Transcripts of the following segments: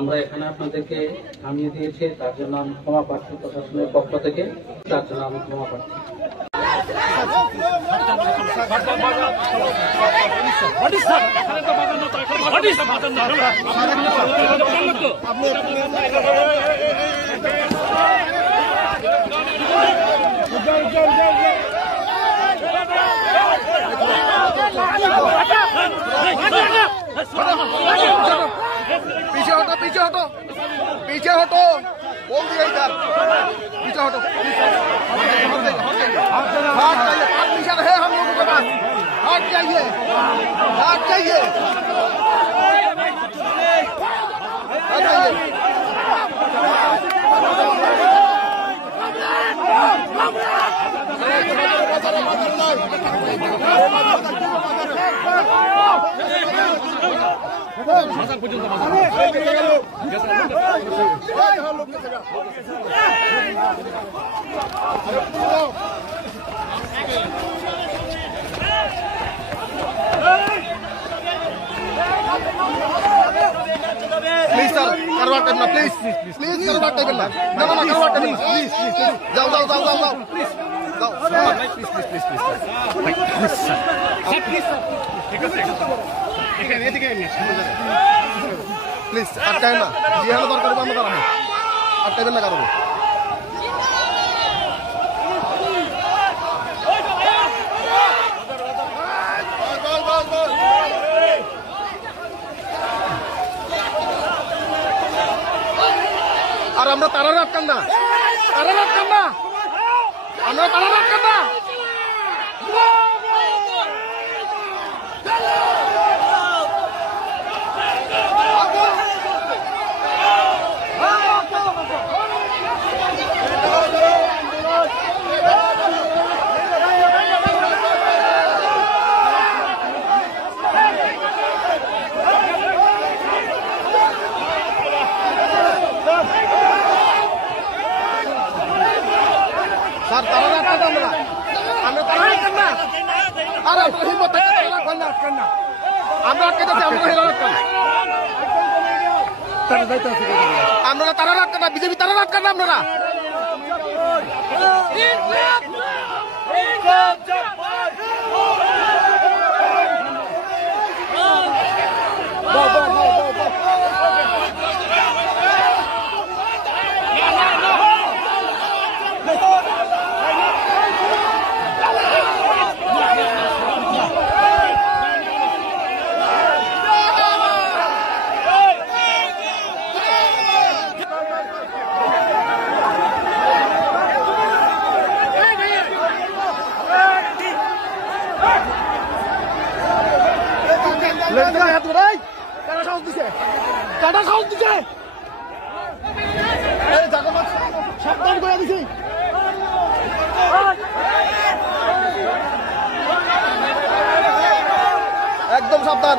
আমরা এখানে আপনাদেরকে থামিয়ে দিয়েছি, তার জন্য আমি ক্ষমা প্রার্থী প্রশাসনের পক্ষ থেকে, তার জন্য আমি ক্ষমা প্রার্থী। पीछे हटो, पीछे हटो, पीछे हटो, बोल दिया इधर, पीछे हटो, परमिशन है हम लोगों के पास, हट जाइए, हट जाइए, हट जाइए। प्लीज सर, करवा करना प्लीज, प्लीज करवा करना, ना ना करवा करना, प्लीज प्लीज जाओ जाओ जाओ जाओ जाओ प्लीज जाओ, please please please please please sir, please sir, ठीक है ठीक है प्लीज अटकाए ना, ये हम बार करवा मत रहा है, अटकाए ना करो। और আমরা তারা রাত কান্না, তারা রাত কান্না, আমরা তারা রাত কান্না। सर तारा रात करना, আমরা তারা রাত করনা, আরে হিম্মত থেকে তারা রাত করনা, আমরা কেটে আমরা হেরা রাত করনা, তারা যাইতে আছে, আমরা তারা রাত করনা, বিজেপি তারা রাত করনা, আমরা সাবধান করে দিছি, একদম সাবধান।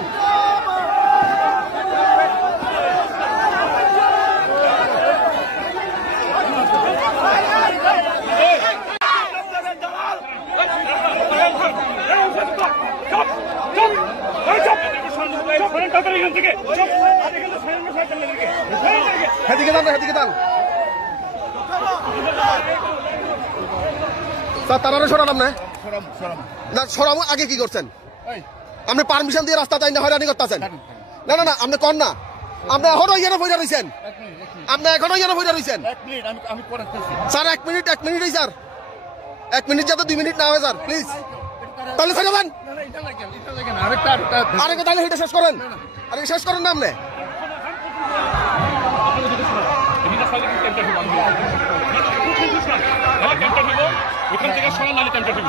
হেদিকে দান, হেদিকে দান, তারা সরালাম না, না সরাম আগে কি করছেন? আপনি পারমিশন দিয়ে রাস্তা তাই না হয়রানি করতেছেন? না না না, আপনি কর না, আপনি এখনো ইয়ে বইটা রয়েছেন, আপনি এখনো ইয়ে বইটা রয়েছেন স্যার। 1 মিনিট, 1 মিনিটই স্যার, 1 মিনিট যাতে 2 মিনিট না হয় স্যার, প্লিজ। তাহলে ছেড়ে আরেকটা, তাহলে এটা শেষ করেন, আরে শেষ করেন না আপনি। ওখান থেকে সরান, নালে টেম্পার দিব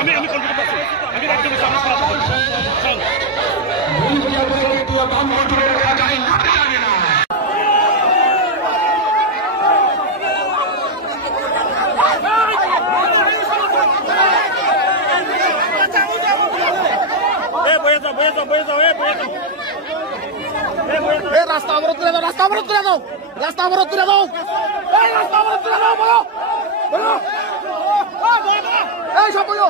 আমি, আমি কন্ট্রোল করছি, আমি রাখতে বলছি আমরা সরাতে রাস্তা অবরোধ করে দাও, রাস্তা অবরোধ করে দাও, রাস্তা অবরোধ করে দাও, রাস্তা অবরোধ করে দাও, বলো বলো, এই সব বলো।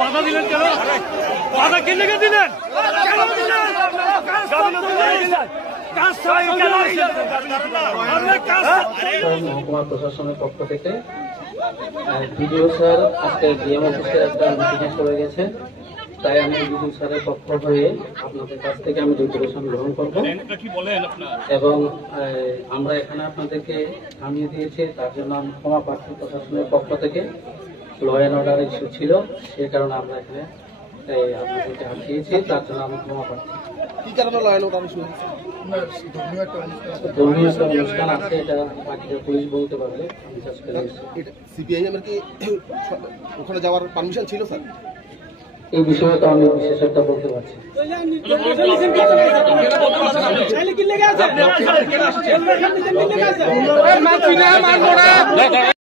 বাধা দিলেন কেন? বাধা কে লেগে দিলেন? কেন দিলেন? মহকুমা প্রশাসনের পক্ষ থেকে বিডিও স্যার আজকে ডিএম অফিসের একটা মিটিংয়ে চলে গেছে, তাই আমি বিডিও স্যারের পক্ষ হয়ে আপনাদের কাছ থেকে আমি রেজুলেশন গ্রহণ করব কি বলেন আপনার? এবং আমরা এখানে আপনাদেরকে থামিয়ে দিয়েছি, তার জন্য আমি ক্ষমা প্রার্থী প্রশাসনের পক্ষ থেকে। ল অ্যান্ড অর্ডার ইস্যু ছিল, সে কারণে আমরা এখানে আপনাদেরকে আটকিয়েছি, তার জন্য আমি ক্ষমা প্রার্থী। কি কারণে লয়েন ওটা আমি শুনেছি ধর্মীয় একটা অনুষ্ঠান আছে, এটা বাকিটা পুলিশ বলতে পারবে। আমি জাস্ট সিপিআইএম এর কি ওখানে যাওয়ার পারমিশন ছিল স্যার? এই বিষয়ে তো আমি বিশেষজ্ঞ বলতে পারছি।